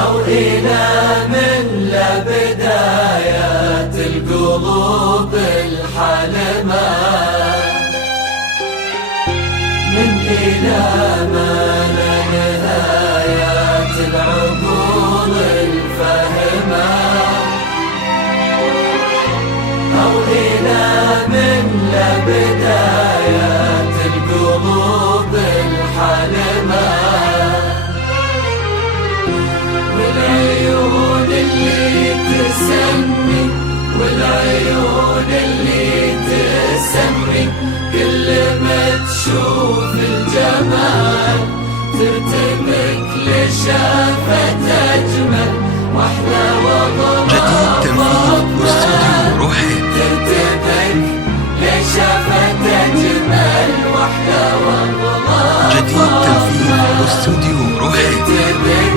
أو إلى من لبدايات القلوب الحلمة، من إلى ما لنهايات العقول الفهمة، أو إلى من لبدايات القلوب الحلمة، والعيون اللي تسمي، والعيون اللي تسمي كل ما تشوف الجمال ترتبك لشافة أجمل وأحلى وضمات ترتبك لشافة أجمل وأحلى وضمات جديد تنفيذ واستوديو روحي ترتبك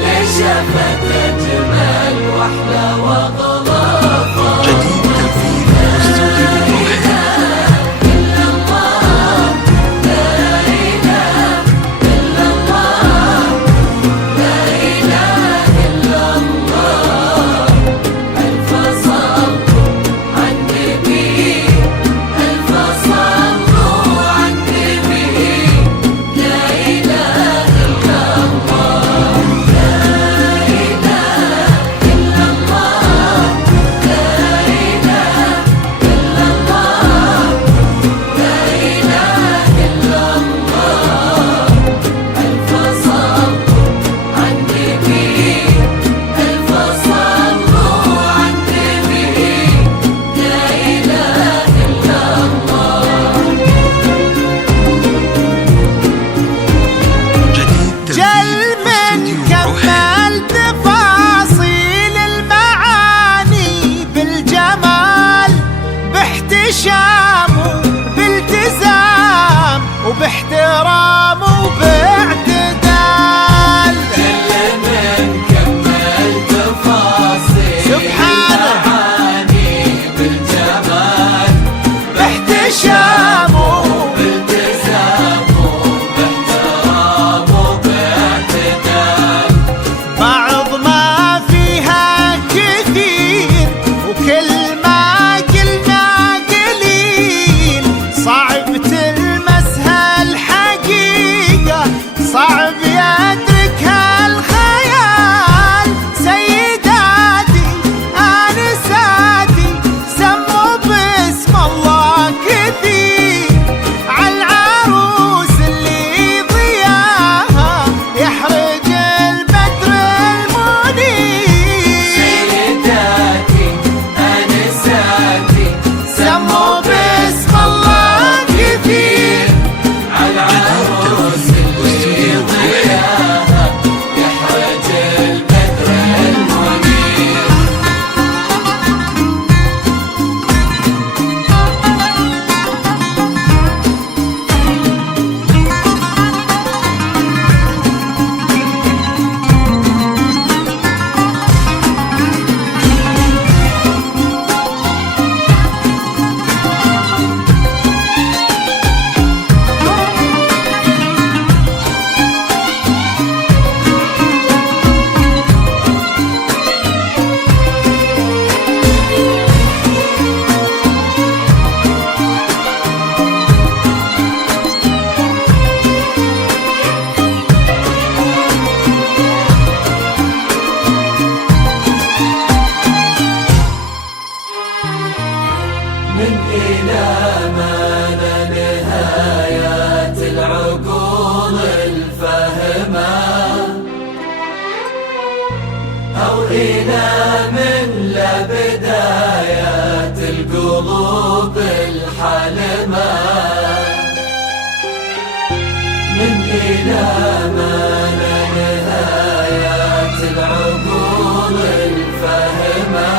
لشافة أجمل وأحلى وضمات جديد تنفيذ واستوديو روحي باحترام وباعتدال، كل من كمل تفاصيل المعاني بالجمال، باحتشام وبالتزام وباحترام وباعتدال، بعض ما فيها كثير وكل ما قلنا قليل، صعب صعب يدركها الخيال. سيداتي آنساتي سموا باسم الله كثير عالعروس اللي ضياها يحرج البدر المنير. سيداتي آنساتي سموا باسم الله كثير عالعروس من إلى ما لنهايات العقول الفهمة، أو إلى من لبدايات القلوب الحلمة، من إلى ما لنهايات العقول الفهمة،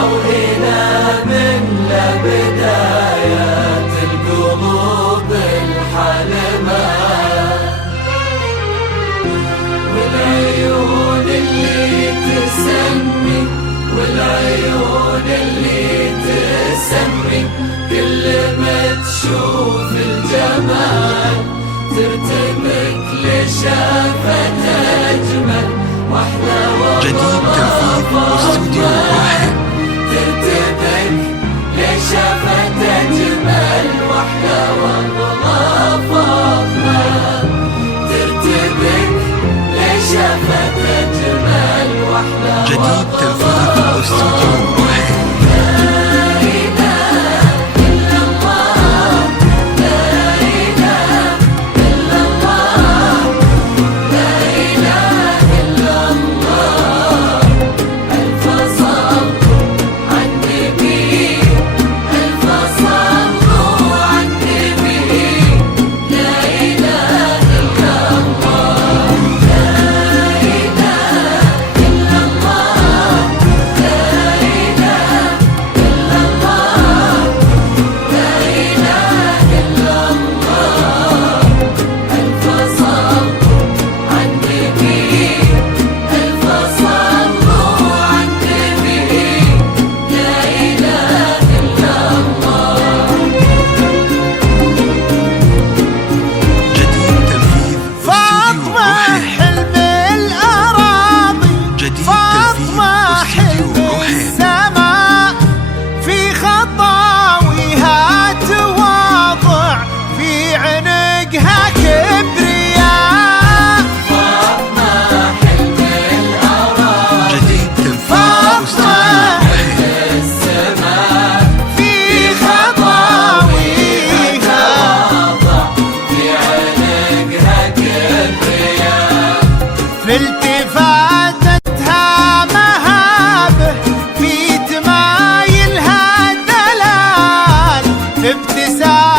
أو إلى من لبدايات القلوب الحلمة، والعيون اللي تسمي، والعيون اللي تسمي كل ما تشوف الجمال ترتبك لشافت أجمل وأحلى جديد تنفيذ واستوديو روحي. ترتبك لشافت أجمل وأحلى والله فاطمة ترتبك لشافت أجمل وأحلى جديد تنفيذ واستوديو روحي. في التفاتتها مهابه في تمايلها دلال في ابتسام